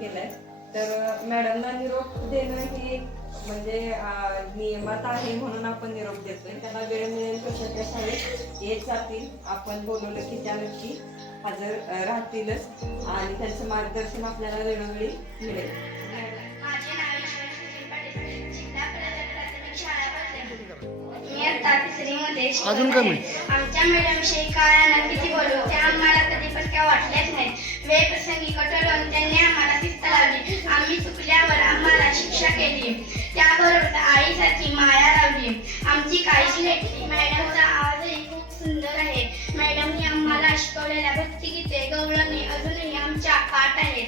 केलाय. तर मॅडमना निरोप देणं ही म्हणजे नियमात आहे म्हणून आपण निरोप देतोय. त्यांना वेळ मिळेल तसं त्या शाळेत येत जातील. आपण बोलवलं की त्या नक्की हजर राहतीलच आणि त्यांचं मार्गदर्शन आपल्याला वेळोवेळी मिळेल. अजून. माहिती? आमच्या मॅडमविषयी काय किती बोलू त्या आम्हाला कधी पण काय वाटलेच नाही. वेळप्रसंगी कठोर होऊन त्यांनी आम्हाला शिस्त लावली. आम्ही चुकल्यावर आम्हाला शिक्षा केली. त्याबरोबर आईसाठी माया लावली. आमची काळजी घेतली. मॅडमचा आवाजही खूप सुंदर आहे. मॅडमनी आम्हाला शिकवलेल्या भक्तिगीते गवळणी अजूनही आमच्या पाठ आहेत.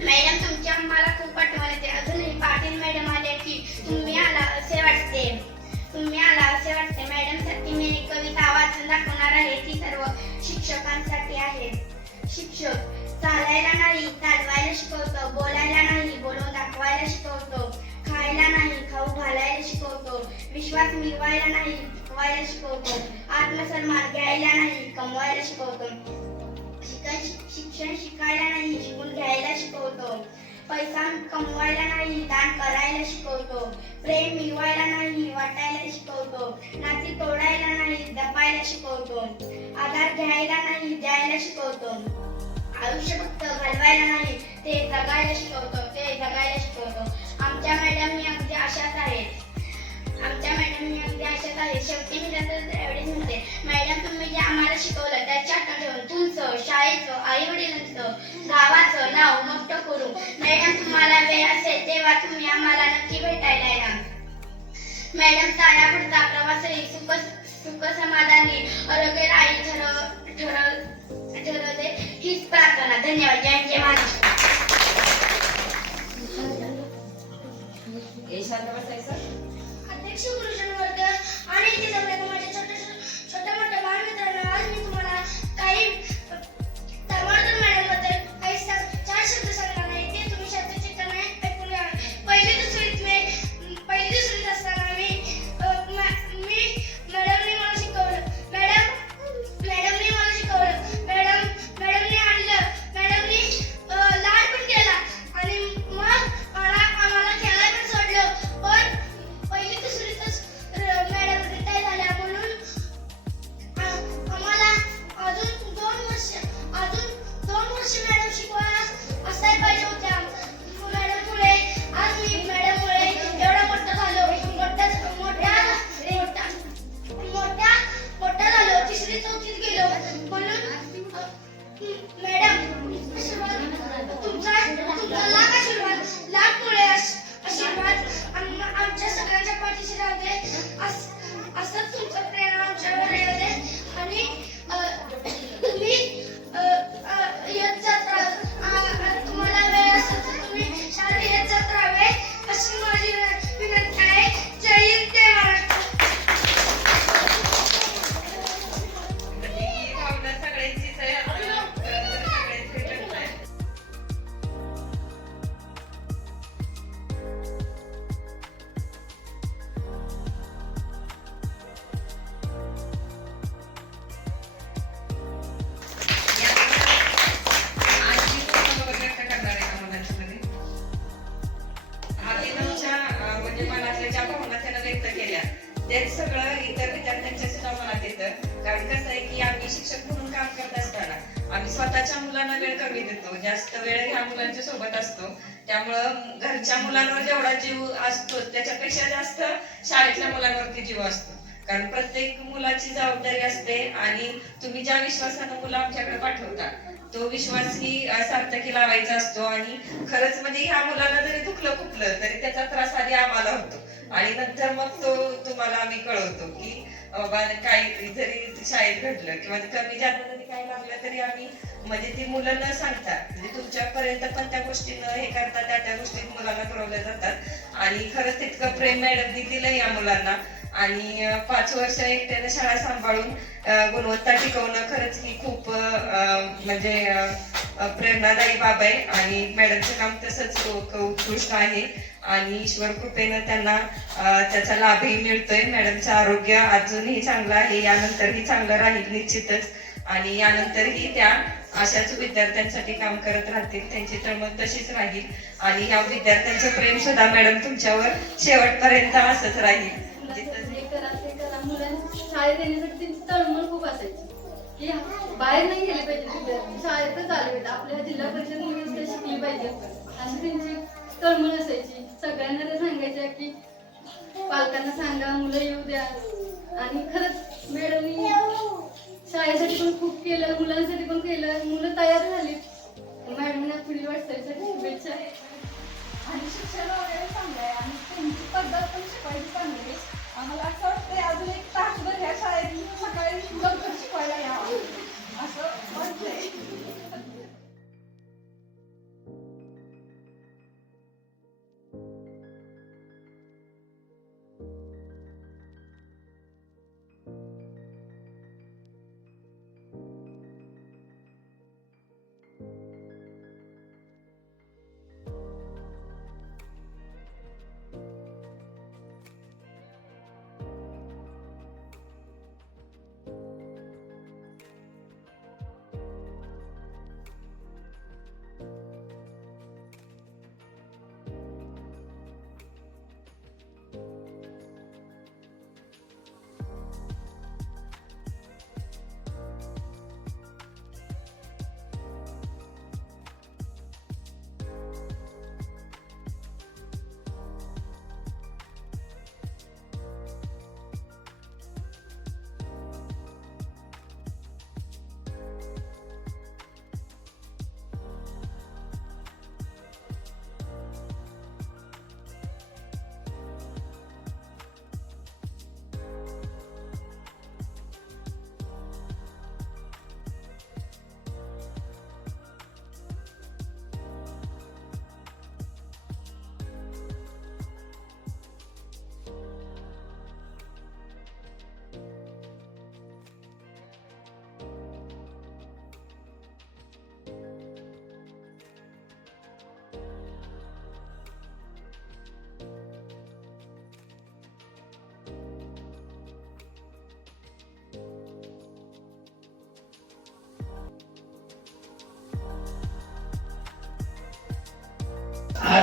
मॅडम तुमची आम्हाला खूप आठवण येते. अजूनही पाटील मॅडम आले की तुम्ही आला असे वाटते. तुम्ही आला असे वाटते. मॅडमसाठी मी एक कविता वाचून दाखवणार आहे. ती सर्व शिक्षकांसाठी आहे. शिक्षक चालायला नाही चालवायला शिकवतो. बोलायला नाही बोलून दाखवायला शिकवतो. खायला नाही खाऊ घालायला शिकवतो. विश्वास मिळवायला नाही शिकवायला शिकवतो. आत्मसन्मान घ्यायला नाही कमवायला शिकवतो. शिक्षण शिक्षण शिकायला नाही शिकून घ्यायला शिकवतो. पैसा कमवायला नाही दान करायला शिकवतो. प्रेम मिळवायला नाही वाटायला शिकवतो. नाती तोडायला नाही जपायला शिकवतो. आधार घ्यायला नाही द्यायला शिकवतो. आयुष्य फक्त घालवायला नाही ते जगायला शिकवतो ते जगायला शिकवतो. आमच्या मॅडम मी अगदी अशाच आहेत आमच्या मॅडम मी अगदी अशाच आहेत शेवटी मी त्याचं एवढेच म्हणते. मॅडम तुम्ही जे आम्हाला शिकवलं त्याच्या ठेवून शाळेचं आई वडिलांचं गावाचं नाव मोठं करू. मॅडम तुम्हाला वेळ असेल तेव्हा तुम्ही आम्हाला नक्की भेटायला या. मॅडम ताया पुढचा प्रवासही सुख सुख समाधानी आरोग्य राही ठरव ठरव ठरवते. हीच प्रार्थना. धन्यवाद. जय जय महाराष्ट्र. अध्यक्ष गुरुजन वर्ग आणि इथे असतो जास्त शाळेतल्या मुलांवरती जीव असतो. कारण प्रत्येक मुलाची जबाबदारी असते आणि तुम्ही ज्या विश्वासानं मुलं आमच्याकडे पाठवता तो विश्वास ही सार्थकी लावायचा असतो आणि खरंच म्हणजे ह्या मुलाला जरी दुखलं खुपलं तरी त्याचा त्रास आधी आम्हाला होतो. आणि नंतर मग तो तुम्हाला आम्ही कळवतो की बाबा काही जरी शाळेत घडलं किंवा कमी जास्त जरी काय लागलं तरी आम्ही म्हणजे ती मुलं न सांगता म्हणजे तुमच्यापर्यंत पण त्या गोष्टी न हे करता त्या त्या गोष्टी मुलांना पुरवल्या जातात. आणि खरंच तितकं प्रेम मॅडमनी दिलं या मुलांना. आणि पाच वर्ष एकट्याने शाळा सांभाळून गुणवत्ता टिकवणं खरंच ही खूप म्हणजे प्रेरणादायी बाब आहे. आणि मॅडमचं काम तसंच उत्कृष्ट आहे. आणि ईश्वर कृपेनं त्यांना त्याचा लाभही मिळतोय. मॅडमचं आरोग्य अजूनही चांगलं आहे. यानंतरही चांगलं राहील निश्चितच. आणि यानंतरही त्या अशाच विद्यार्थ्यांसाठी काम करत राहतील. त्यांची तळमळ तशीच राहील. आणि या विद्यार्थ्यांचं प्रेम सुद्धा मॅडम तुमच्यावर शेवटपर्यंत असंच राहील. शाळेत येण्यासाठी त्यांची तळमळ खूप असायची. की बाहेर नाही गेले पाहिजे शाळेतच आले पाहिजे. आपल्या जिल्हा परिषद मुलीच शिकली पाहिजे. अशी त्यांची तळमळ असायची. सगळ्यांना ते सांगायच्या की पालकांना सांगा मुलं येऊ द्या. आणि खरंच मॅडमनी शाळेसाठी पण खूप केलं मुलांसाठी पण केलं. मुलं तयार झाली. मॅडमना पुढील वाटचालीसाठी शुभेच्छा. आणि शिक्षण वगैरे चांगलं आहे. आणि त्यांची पद्धत पण शिकवायची चांगली आहे आम्हाला असं वाटतंय अजून एक तासभर ह्या शाळेत सकाळी लवकर शिकवायला यावं.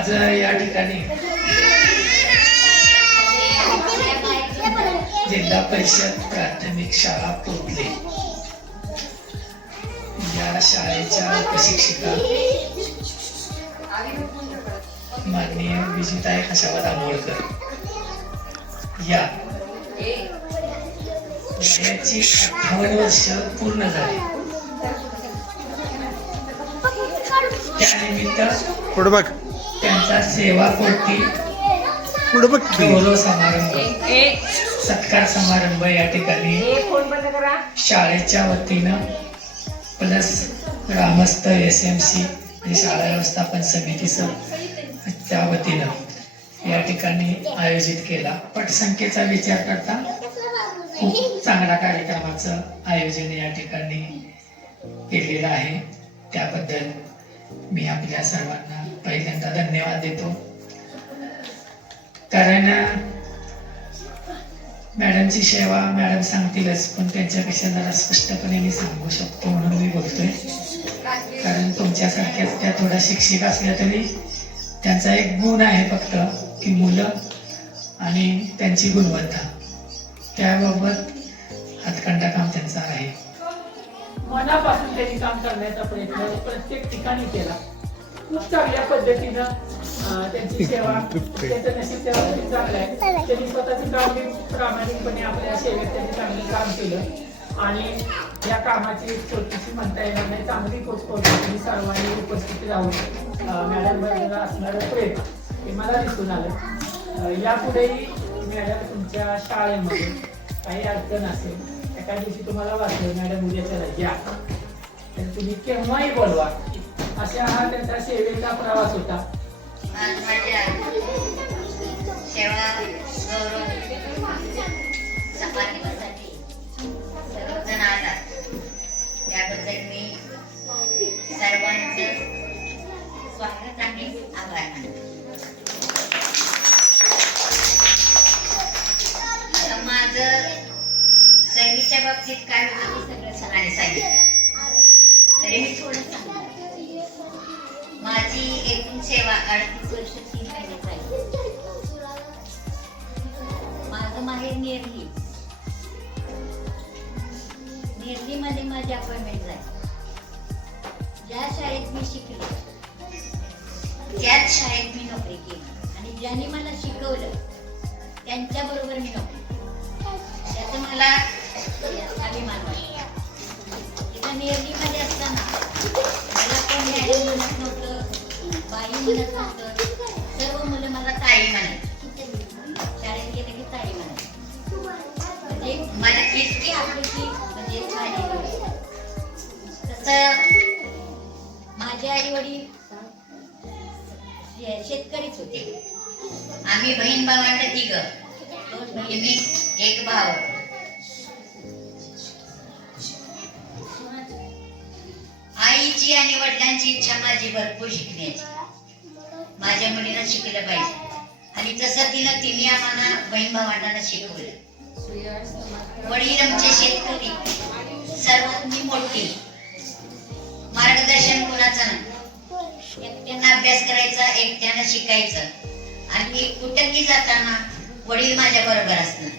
आज या ठिकाणी. जिल्हा परिषद प्राथमिक शाळा पोतले या शाळेच्या उपशिक्षिका माननीय विजिताई खशावत आंबोळकर या. याची अठ्ठावन्न वर्ष पूर्ण झाली. त्यानिमित्त पुढे बघ. त्यांचा सेवा कोटी. पुढे बघ की. गौरव समारंभ. सत्कार समारंभ या ठिकाणी. शाळेच्या वतीनं प्लस ग्रामस्थ एस एम सी आणि शाळा व्यवस्थापन समितीचं त्या वतीनं या ठिकाणी आयोजित केला. पटसंख्येचा विचार करता खूप चांगल्या कार्यक्रमाचं आयोजन या ठिकाणी केलेलं आहे. त्याबद्दल मी आपल्या सर्वांना पहिल्यांदा धन्यवाद देतो. कारण मॅडमची सेवा मॅडम सांगतीलच पण त्यांच्यापेक्षा जरा स्पष्टपणे मी सांगू शकतो म्हणून मी बोलतोय. कारण तुमच्यासारख्याच त्या थोड्या शिक्षिका असल्या तरी त्यांचा एक गुण आहे फक्त की मुलं आणि त्यांची गुणवत्ता. त्याबाबत हातखंडा काम त्यांचा आहे. मनापासून त्यांनी काम करण्याचा प्रयत्न प्रत्येक ठिकाणी केला. खूप चांगल्या पद्धतीनं त्यांची सेवा त्यांचं नशीब सेवा बाबतीत चांगलं आहे. त्यांनी स्वतःचं काम प्रामाणिकपणे आपल्या सेवेत त्यांनी चांगलं काम केलं. आणि या कामाची एक छोटीशी म्हणता येणार नाही. चांगली पोचपावती सर्वांनी उपस्थित राहून मॅडम असणारं प्रेम हे मला दिसून आलं. यापुढेही मॅडम तुमच्या शाळेमध्ये काही अडचण असेल एका दिवशी तुम्हाला वाटलं मॅडम उद्याच्या या. तर तुम्ही केव्हाही बोलवा. अशा हा त्यांचा सेवेचा प्रवास होता. माझ्या त्याबद्दल मी सर्वांचं स्वागत आणि आभार. मानतो केली. मला अभिमान वाटतो इथं नेरलीमध्ये असताना मला कोण डॅडी म्हणत नव्हतं? बाई म्हणत नव्हतं. सर्व मुलं मला ताई म्हणायची. शाळेत गेले की ताई म्हणायची. म्हणजे मला इतकी आपुलकी म्हणजे माझी तसं माझे आई वडील शेतकरीच होते. आम्ही बहीण भावांना तिघ दोन बहिणी एक भाव आई वडिलांची इच्छा माझी भरपूर शिकण्याची. माझ्या मुलीनं शिकलं पाहिजे. आणि तसं तिनं तिने आम्हाला बहीण भावांना शिकवलं. वडील आमचे शेतकरी. सर्वात मी मोठी. मार्गदर्शन कुणाचं नाही. एकट्यानं अभ्यास करायचा एकट्यानं शिकायचं. आणि कुठंही जाताना वडील माझ्या बरोबर असणार.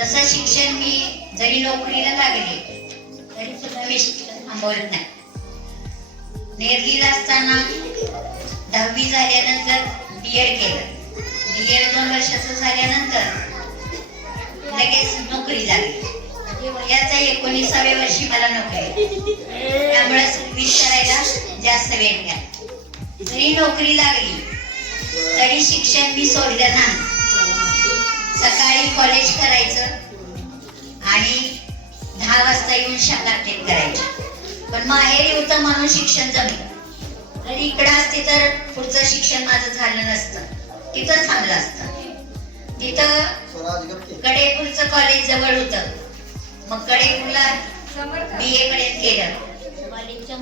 तसं शिक्षण मी जरी नोकरीला लागले तरी सुद्धा मी शिक्षण थांबवत नाही. नेरलीला असताना दहावी झाल्यानंतर बी एड केलं. बी एड दोन वर्षाचं झाल्यानंतर लगेच नोकरी लागली. म्हणजे एकोणीसाव्या वर्षी मला नोकरी त्यामुळे सर्व्हिस करायला जास्त वेळ घ्या जरी नोकरी लागली तरी शिक्षण मी सोडलं नाही. सकाळी कॉलेज करायचं आणि दहा वाजता येऊन शाळा अटेंड करायची. पण माहेरी होतं म्हणून शिक्षण जमलं. जरी इकडं असते तर पुढचं शिक्षण माझं झालं नसतं. तिथं थांबलं असतं. तिथं कडेपूरचं कॉलेज जवळ होतं. मग कडेपूरला बी ए पर्यंत केलं.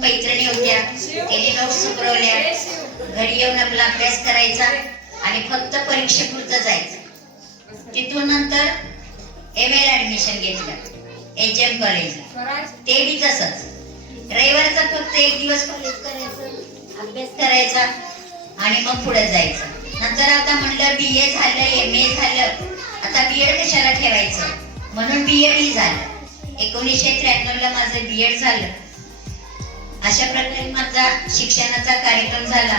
मैत्रिणी होत्या. त्यांनी नोट्स पुरवल्या घरी येऊन आपला अभ्यास करायचा आणि फक्त परीक्षेपुरतं जायचं. तिथून नंतर एम एल ऍडमिशन घेतलं. एच एम कॉलेजला ते बी तसंच. रविवारचा फक्त एक दिवस कॉलेज करायचं अभ्यास करायचा आणि मग पुढे जायचं. नंतर आता म्हणलं बी ए झालं एम ए झालं आता बी एड कशाला ठेवायचं? म्हणून बी एड ही झालं. एकोणीसशे त्र्याण्णव ला माझं बी एड झालं. अशा प्रकारे माझा शिक्षणाचा कार्यक्रम झाला.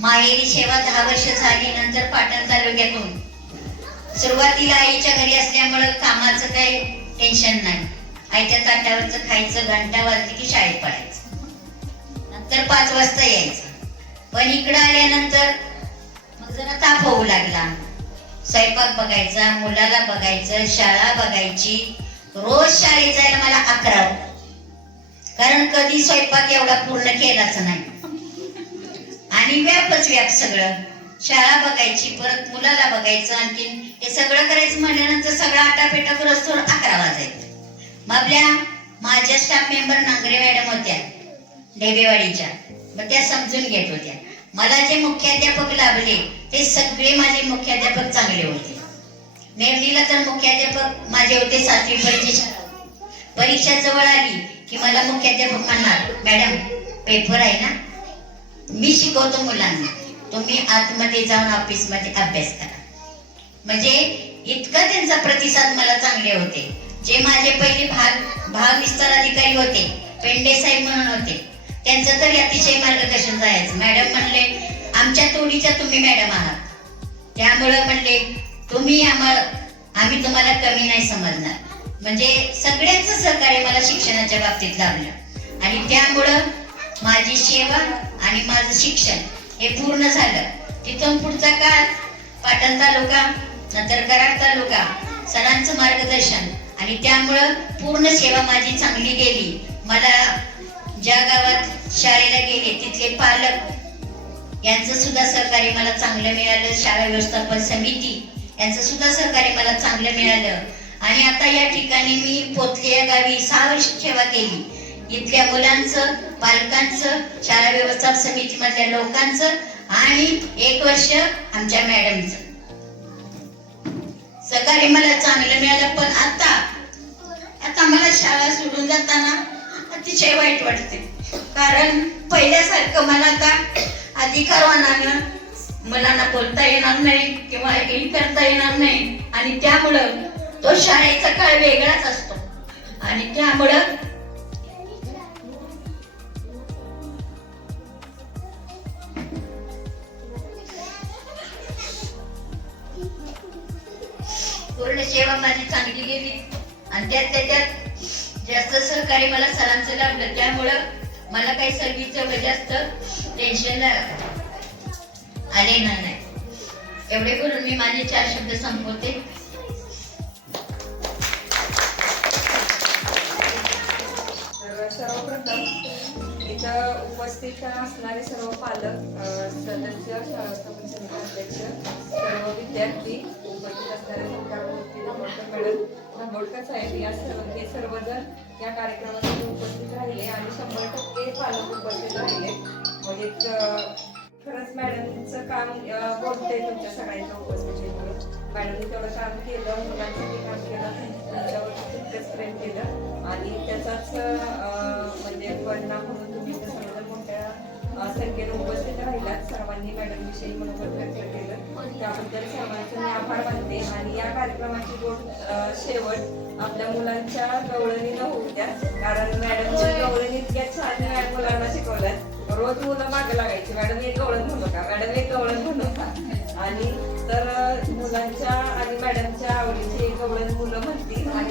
माहेरी सेवा दहा वर्ष झाली नंतर पाटण तालुक्यातून. सुरुवातीला आईच्या घरी असल्यामुळं कामाचं काही टेन्शन नाही. आईच्या ताटावरचं खायचं घंटा वाजली की शाळेत पडायचं. नंतर पाच वाजता यायचं. पण इकडं आल्यानंतर मग जरा ताप होऊ लागला. स्वयंपाक बघायचा मुलाला बघायचं शाळा बघायची. रोज शाळेत जायला मला अकरा हो. कारण कधी स्वयंपाक एवढा पूर्ण केलाच नाही. आणि व्यापच व्याप सगळं. शाळा बघायची परत मुलाला बघायचं आणखीन. हे सगळं करायचं म्हणल्यानंतर सगळं आटापेटा करत अकरा वाजायचं. बाबल्या माझ्या स्टाफ मेंबर नांगरे मॅडम होत्या ढेबेवाडीच्या मग त्या समजून घेत होत्या. मला जे मुख्याध्यापक लाभले ते सगळे माझे मुख्याध्यापक चांगले होते. नेरलीला तर मुख्याध्यापक माझे होते सातवी परीक्षा परीक्षा जवळ आली की मला मुख्याध्यापक म्हणणार मॅडम पेपर आहे ना? मी शिकवतो मुलांना. तुम्ही आतमध्ये जाऊन ऑफिसमध्ये अभ्यास करा. म्हणजे इतका त्यांचा प्रतिसाद मला चांगले होते. जे माझे पहिले भाग भाग विस्तार अधिकारी होते पेंडे साहेब म्हणून होते. त्यांचं तरी अतिशय मार्गदर्शन जायचं. मॅडम म्हणले आमच्या तोडीच्या तुम्ही मॅडम आहात. त्यामुळं म्हणले तुम्ही आम्हाला आम्ही तुम्हाला कमी नाही समजणार. म्हणजे सगळ्यांच सहकार्य मला शिक्षणाच्या बाबतीत लाभलं. आणि त्यामुळं माझी सेवा आणि माझं शिक्षण हे पूर्ण झालं. तिथून पुढचा काळ पाटण तालुका नंतर कराड तालुका सरांचं मार्गदर्शन आणि त्यामुळं पूर्ण सेवा माझी चांगली गेली. मला ज्या गावात शाळेला गेले तिथले पालक यांचं सुद्धा सहकार्य मला चांगलं मिळालं. शाळा व्यवस्थापन समिती यांचं सुद्धा सहकार्य मला चांगलं मिळालं. आणि आता या ठिकाणी मी पोतले या गावी सहा वर्ष सेवा केली. इथल्या मुलांचं पालकांचं शाळा व्यवस्थापन समितीमधल्या लोकांचं आणि एक वर्ष आमच्या मॅडमचं. सकाळी मला चांगलं मिळालं पण आता आता मला शाळा सोडून जाताना अतिशय वाईट वाटते. कारण पहिल्यासारखं मला आता अधिकारवानानं मुलांना बोलता येणार नाही किंवा हे करता येणार नाही. आणि त्यामुळं तो शाळेचा काळ वेगळाच असतो. आणि त्यामुळं पूर्ण सेवा माझी चांगली गेली. आणि त्यात त्याच्यात जास्त सहकार्य मला सरांचं लाभलं त्यामुळं मला काही सर्व्हिसचं एवढं जास्त टेन्शन आले नाही एवढे करून मी माझे चार शब्द संपवते. सर्वप्रथम इथं उपस्थित असणारे सर्व पालक सदस्य समिती अध्यक्ष सर्व विद्यार्थी उपस्थित असणारे संचालक मॅडम दाभोळकर साहेब या सर्व हे सर्वजण या कार्यक्रमासाठी उपस्थित राहिले आणि शंभर टक्के पालक उपस्थित राहिले. म्हणजे खरंच मॅडमचं काम बघते बोलते तुमच्या सगळ्यांच्या उपस्थितीमुळे मॅडमने तेवढं काम केलं मुलांसाठी काम केलं त्यांच्यावर तितकंच प्रेम केलं. आणि त्याचाच म्हणजे परिणाम म्हणून तुम्ही संख्येनं उपस्थित राहिलात. सर्वांनी मॅडम विषयी मनोगत व्यक्त केलं. त्याबद्दल सर्वांचे मी आभार मानते आणि या कार्यक्रमाची गोड शेवट आपल्या मुलांच्या गवळणीनं होऊ द्या. कारण मॅडमची गवळणी इतक्या छान मुलांना शिकवल्यात. रोज मुलं मागे लागायची. मॅडम एक गवळण म्हणू का मॅडम एक गवळण म्हणू का आणि तर मुलांच्या आणि मॅडमच्या आवडीची एक गवळण मुलं म्हणतील. आणि